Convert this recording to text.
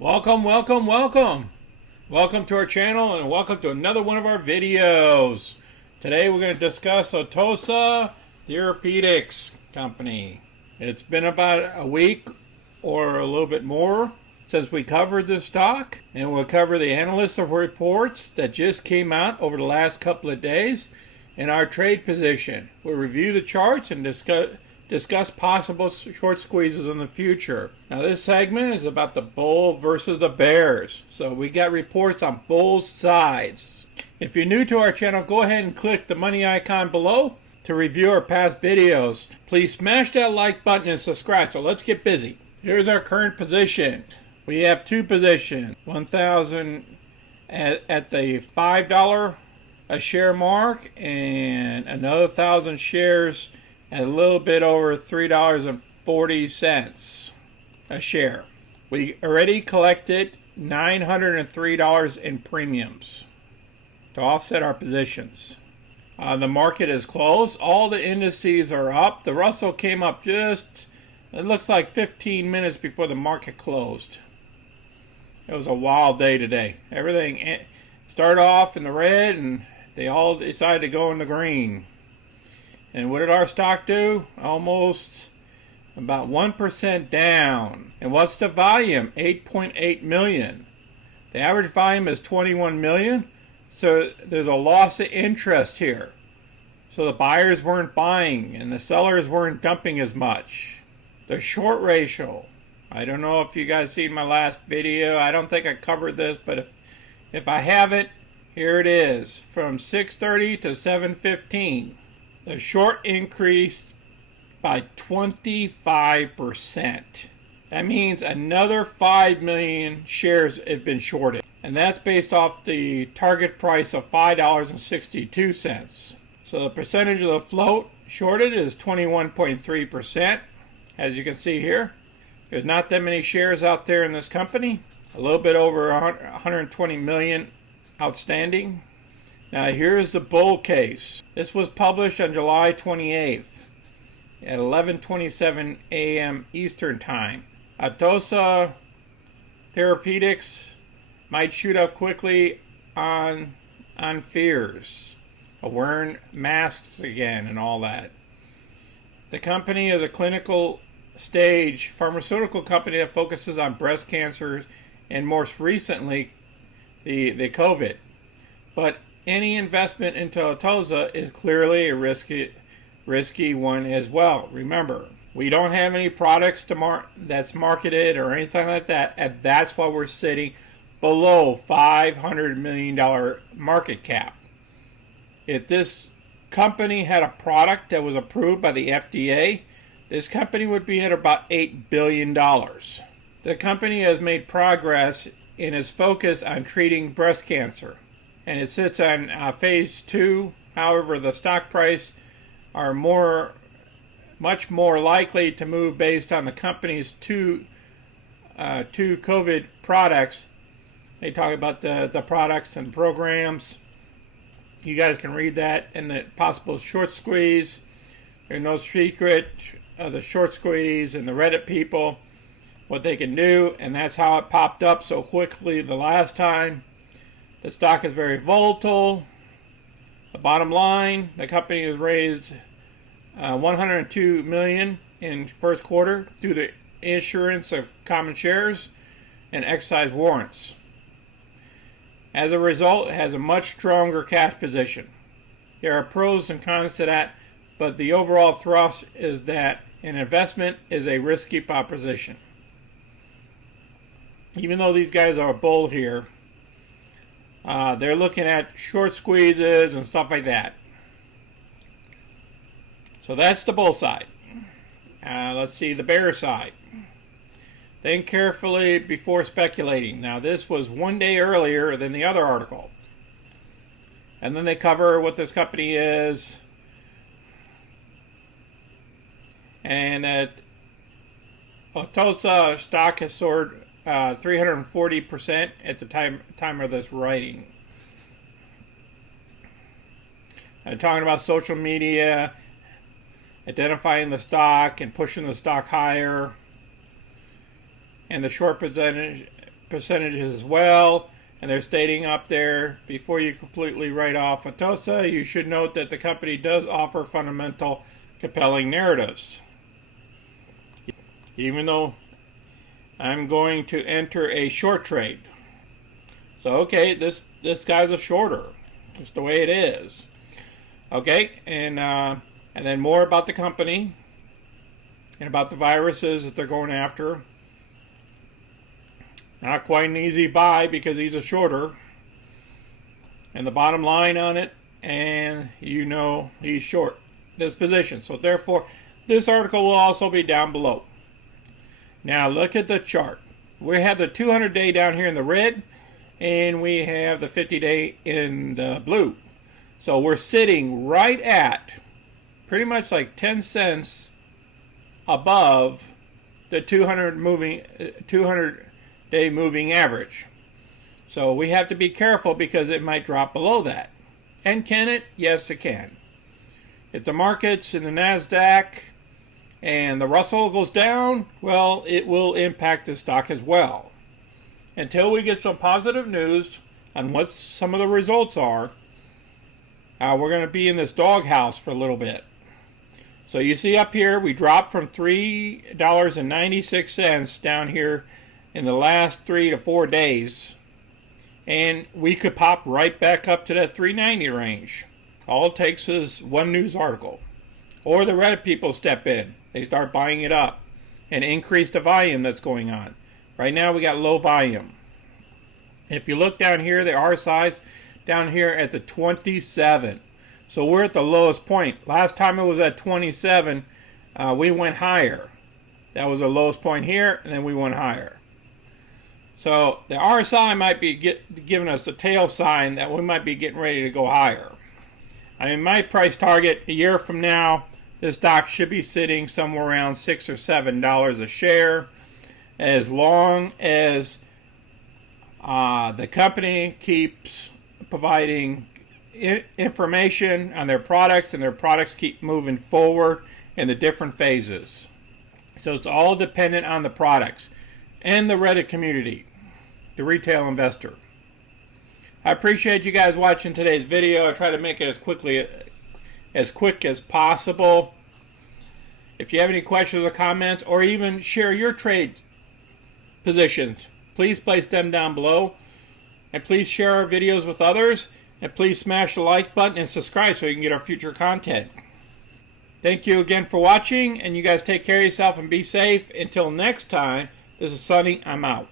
Welcome to our channel and welcome to another one of our videos. Today we're going to discuss Atossa Therapeutics Company. It's been about a week or a little bit more since we covered this stock, and we'll cover the analyst reports that just came out over the last couple of days and our trade position. We'll review the charts and discuss possible short squeezes in the future. Now this segment is about the bull versus the bears. So we got reports on both sides. If you're new to our channel, go ahead and click the money icon below to review our past videos. Please smash that like button and subscribe. So let's get busy. Here's our current position. We have two positions. 1,000 at the $5 a share mark and another 1,000 shares at a little bit over $3.40 a share. We already collected $903 in premiums to offset our positions. The market is closed. All the indices are up. The Russell came up just, it looks like 15 minutes before the market closed. It was a wild day today. Everything started off in the red and they all decided to go in the green. And what did our stock do? Almost about 1% down. And what's the volume? 8.8 million. The average volume is 21 million. So there's a loss of interest here. So the buyers weren't buying and the sellers weren't dumping as much. The short ratio. I don't know if you guys seen my last video. I don't think I covered this, but if I haven't, here it is. From 6:30 to 7:15. The short increased by 25%. That means another 5 million shares have been shorted. And that's based off the target price of $5.62. So the percentage of the float shorted is 21.3%. As you can see here, there's not that many shares out there in this company. A little bit over 120 million outstanding. Now here's the bull case. This was published on July 28th at 11:27 a.m. Eastern Time. Atossa Therapeutics might shoot up quickly on fears of wearing masks again and all that. The company is a clinical stage pharmaceutical company that focuses on breast cancers and most recently the COVID. But any investment into Atossa is clearly a risky one as well. Remember, we don't have any products that's marketed or anything like that, and that's why we're sitting below $500 million market cap. If this company had a product that was approved by the FDA, this company would be at about $8 billion. The company has made progress in its focus on treating breast cancer, and it sits on phase 2. However, the stock price are much more likely to move based on the company's two COVID products. They talk about the products and programs. You guys can read that, and the possible short squeeze. There's no secret of the short squeeze and the Reddit people, what they can do, and that's how it popped up so quickly the last time. The stock is very volatile. The bottom line, the company has raised $102 million in first quarter through the issuance of common shares and exercise warrants. As a result, it has a much stronger cash position. There are pros and cons to that, but the overall thrust is that an investment is a risky proposition. Even though these guys are bull here, they're looking at short squeezes and stuff like that. So that's the bull side. Let's see the bear side. Think carefully before speculating. Now this was one day earlier than the other article. And then they cover what this company is. And that Atossa stock has soared 340% at the time of this writing. I'm talking about social media, identifying the stock and pushing the stock higher. And the short percentages as well. And they're stating up there, before you completely write off Atossa, you should note that the company does offer fundamental, compelling narratives. Even though I'm going to enter a short trade. So, okay, this guy's a shorter. Just the way it is. Okay, and then more about the company and about the viruses that they're going after. Not quite an easy buy because he's a shorter. And the bottom line on it, and you know he's short this position. So therefore, this article will also be down below. Now look at the chart. We have the 200-day down here in the red, and we have the 50-day in the blue. So we're sitting right at pretty much like 10 cents above the 200-day moving average. So we have to be careful because it might drop below that. And can it? Yes, it can. If the markets in the NASDAQ and the Russell goes down, well, it will impact the stock as well. Until we get some positive news on what some of the results are, we're going to be in this doghouse for a little bit. So you see up here, we dropped from $3.96 down here in the last 3 to 4 days. And we could pop right back up to that $3.90 range. All it takes is one news article. Or the Reddit people step in. They start buying it up and increase the volume that's going on. Right now we got low volume. And if you look down here, the RSI's down here at the 27. So we're at the lowest point. Last time it was at 27, we went higher. That was the lowest point here, and then we went higher. So the RSI might be giving us a tail sign that we might be getting ready to go higher. I mean, my price target a year from now, this stock should be sitting somewhere around $6 or $7 a share, as long as the company keeps providing information on their products, and their products keep moving forward in the different phases. So it's all dependent on the products and the Reddit community, the retail investor. I appreciate you guys watching today's video. I try to make it as quick as possible. If you have any questions or comments, or even share your trade positions, please place them down below. And please share our videos with others. And please smash the like button and subscribe so you can get our future content. Thank you again for watching, and you guys take care of yourself and be safe. Until next time, this is Sonny. I'm out.